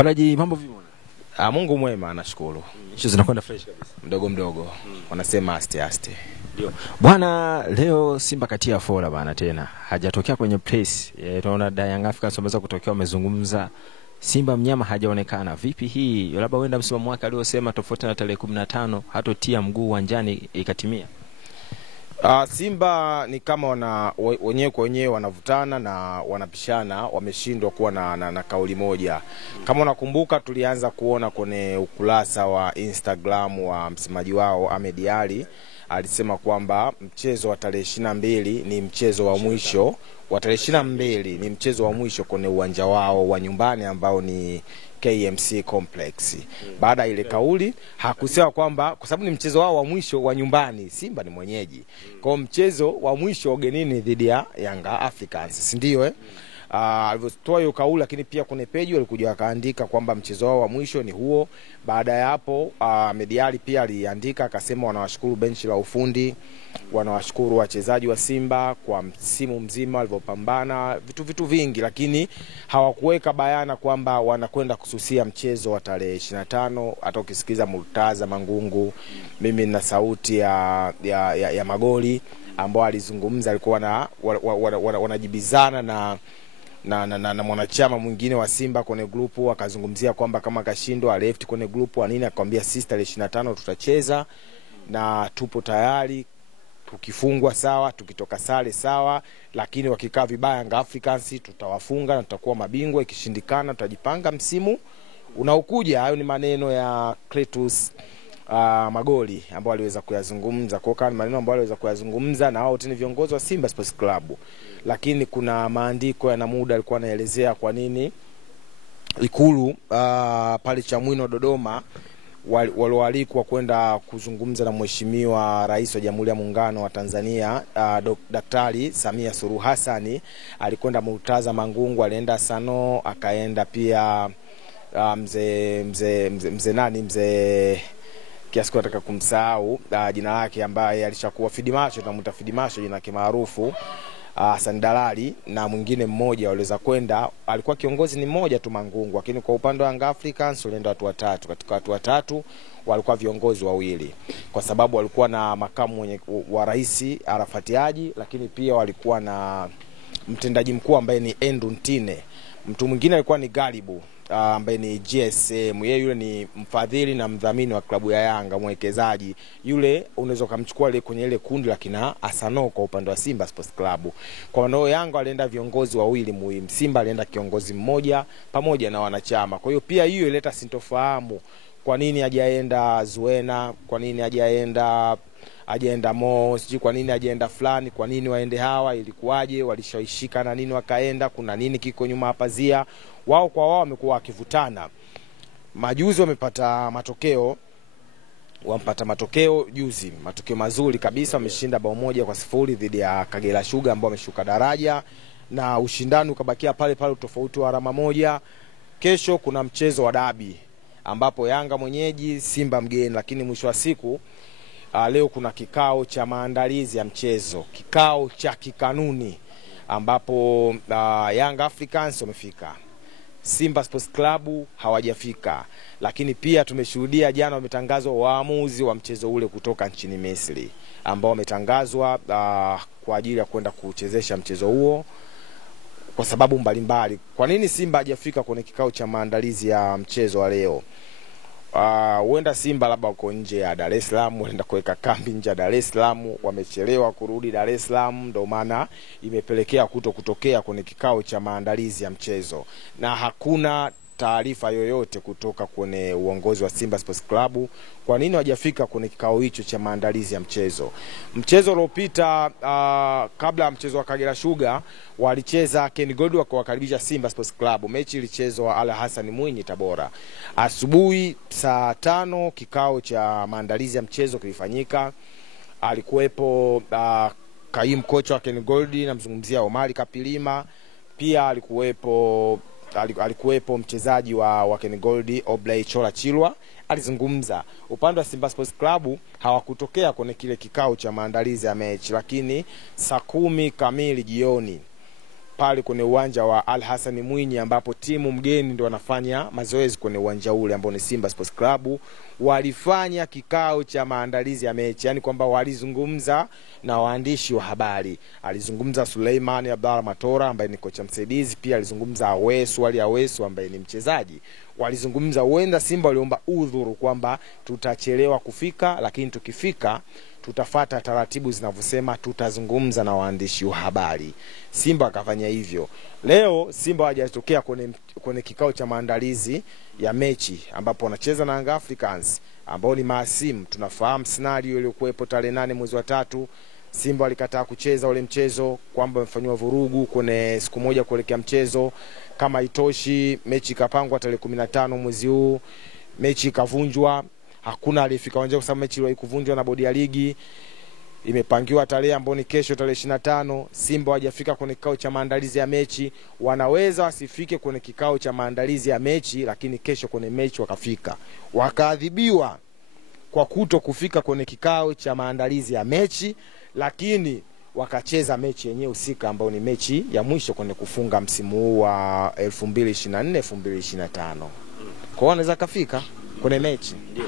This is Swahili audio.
Faraji, mambo vipi bwana? Mungu mwema, nashukuru. Ishu zinakwenda fresh kabisa. Mdogo mdogo. Wanasema aste aste. Ndio. Bwana, leo Simba katia fora bana tena. Hajatokea kwenye place. Tunaona Young Africans wameweza kutokea, wamezungumza. Simba mnyama hajaonekana. Vipi hii? Labda wenda msimamo wake aliosema tofauti na tarehe 15 hatotia mguu uwanjani ikatimia. Simba ni kama wenyewe kwa wenyewe wanavutana na wanapishana, wameshindwa kuwa na kauli moja. Kama unakumbuka, tulianza kuona kwenye ukurasa wa Instagram wa msemaji wao Ahmed Ally, alisema kwamba mchezo wa tarehe 22 ni mchezo wa mwisho, wa tarehe 22 ni mchezo wa mwisho kwenye uwanja wao wa nyumbani ambao ni KMC Complex. Baada ile kauli hakusema kwamba kwa sababu ni mchezo wao wa mwisho wa nyumbani, Simba ni mwenyeji. Kwa mchezo wa mwisho ugenini dhidi ya Young Africans, si ndio alivyotoa hiyo kauli, lakini pia kwenye page walikuja akaandika kwamba mchezo wao wa mwisho ni huo. Baada ya hapo Ahmed Ally pia aliandika akasema wanawashukuru benchi la ufundi, wanawashukuru wachezaji wa Simba kwa msimu mzima walivyopambana, vitu vingi, lakini hawakuweka bayana kwamba wanakwenda kususia mchezo wa tarehe 25. Hata ukisikiza Murtaza Mangungu, mimi na sauti ya magoli ambao alizungumza, alikuwa wanajibizana na mwanachama mwingine wa Simba kwenye grupu, akazungumzia kwamba kama kashindwa left kwenye grupu nini, akamwambia sisi tarehe 25 tutacheza na tupo tayari, tukifungwa sawa, tukitoka sare sawa, lakini wakikaa vibaya Young Africans tutawafunga na tutakuwa mabingwa, ikishindikana tutajipanga msimu unaokuja. Hayo ni maneno ya Cletus Magoli ambao aliweza kuyazungumza. Kwa kama maneno ambayo aliweza kuyazungumza na wao tena viongozi wa Simba Sports Club. Lakini kuna maandiko ya muda alikuwa anaelezea kwa nini Ikulu pale Chamwino Dodoma walioalikwa kwenda kuzungumza na Mheshimiwa Rais wa Jamhuri ya Muungano wa Tanzania Daktari Samia Suluhu Hassan. Alikwenda Murtaza Mangungu, alienda Sano, akaenda pia mzee kiasi kwa nataka kumsahau jina lake, ambaye alishakuwa Fidimasho, tunamuita Fidimasho jina lake maarufu, Sandalali na mwingine mmoja waliweza kwenda. Alikuwa kiongozi ni mmoja tu Mangungu, lakini kwa upande wa Young Africans walienda watu watatu. Katika watu watatu walikuwa viongozi wawili, kwa sababu walikuwa na makamu wa rais Arafat Haji, lakini pia walikuwa na mtendaji mkuu ambaye ni Endu Ntine. Mtu mwingine alikuwa ni Garibu ambaye ni GSM, yeye yule ni mfadhili na mdhamini wa klabu ya Yanga, mwekezaji. Yule unaweza kumchukua ile kwenye ile kundi la kina Asano kwa upande wa Simba Sports Club. Kwa maana Yanga alienda viongozi wawili muhimu, Simba alienda kiongozi mmoja pamoja na wanachama. Kwa hiyo pia hiyo ileta sintofahamu, kwa nini hajaenda Zuena, kwa nini hajaenda Mo, sijui kwa nini hajaenda fulani, kwa nini waende hawa, ilikuwaje, walishawishika na nini wakaenda, kuna nini kiko nyuma ya pazia. Wao kwa wao wamekuwa wakivutana. Majuzi wamepata matokeo juzi, matokeo mazuri kabisa. Wameshinda 1-0 dhidi ya Kagera Sugar ambao wameshuka daraja, na ushindani ukabakia pale pale, tofauti wa alama moja. Kesho kuna mchezo wa dabi ambapo Yanga mwenyeji, Simba mgeni, lakini mwisho wa siku leo kuna kikao cha maandalizi ya mchezo, kikao cha kikanuni ambapo Young Africans wamefika, Simba Sports Club hawajafika. Lakini pia tumeshuhudia jana wametangazwa waamuzi wa mchezo ule kutoka nchini Misri ambao wametangazwa kwa ajili ya kwenda kuchezesha mchezo huo kwa sababu mbalimbali. Kwa nini Simba hajafika kwenye kikao cha maandalizi ya mchezo wa leo? Huenda Simba labda wako nje ya Dar es Salaam, wanaenda kuweka kambi nje ya Dar es Salaam, wamechelewa kurudi Dar es Salaam, ndio maana imepelekea kutokea kwenye kikao cha maandalizi ya mchezo. Na hakuna taarifa yoyote kutoka kwenye uongozi wa Simba Sports Club kwa nini hawajafika kwenye kikao hicho cha maandalizi ya mchezo. Mchezo uliopita kabla ya mchezo wa Kagera Sugar walicheza Ken Gold wakawakaribisha Simba Sports Club. Mechi ilichezwa Al Hassan Mwinyi Tabora. Asubuhi saa 5 kikao cha maandalizi ya mchezo kilifanyika. Alikuwepo kaimu kocha wa Ken Gold, namzungumzia Omari Kapilima. Pia alikuwepo mchezaji wa Ken Gold Oblay Chola Chilwa, alizungumza. Upande wa Simba Sports Club hawakutokea kwenye kile kikao cha maandalizi ya mechi, lakini saa 10 kamili jioni pale kwenye uwanja wa Al Hassan Mwinyi, ambapo timu mgeni ndio wanafanya mazoezi kwenye uwanja ule ambao ni Simba Sports Club. Walifanya kikao cha maandalizi ya mechi, yani kwamba walizungumza na waandishi wa habari. Alizungumza Suleiman Abdalla Matora ambaye ni kocha msaidizi, pia alizungumza Awesu ambaye ni mchezaji. Walizungumza huenda Simba waliomba udhuru kwamba tutachelewa kufika, lakini tukifika tutafata taratibu zinavyosema, tutazungumza na waandishi wa habari. Simba akafanya hivyo. Leo Simba hawajatokea kwenye kikao cha maandalizi ya mechi ambapo wanacheza na Young Africans ambao ni maasimu. Tunafahamu scenario iliyokuwepo tarehe 8 mwezi wa 3. Simba walikataa kucheza ule mchezo kwamba wamefanywa vurugu kwenye siku moja kuelekea mchezo. Kama itoshi, mechi ikapangwa tarehe 15 mwezi huu, mechi ikavunjwa. Hakuna aliyefika uwanjani kwa sababu mechi ilikuvunjwa na bodi ya ligi. Imepangiwa tarehe ambayo ni kesho tarehe 25. Simba hawajafika kwenye kikao cha maandalizi ya mechi. Wanaweza wasifike kwenye kikao cha maandalizi ya mechi, lakini kesho kwenye mechi wakafika. Wakaadhibiwa kwa kuto kufika kwenye kikao cha maandalizi ya mechi, lakini wakacheza mechi yenyewe husika ambayo ni mechi ya mwisho kwenye kufunga msimu huu wa 2024-2025. Kwa hiyo wanaweza kafika kwenye mechi. Ndio.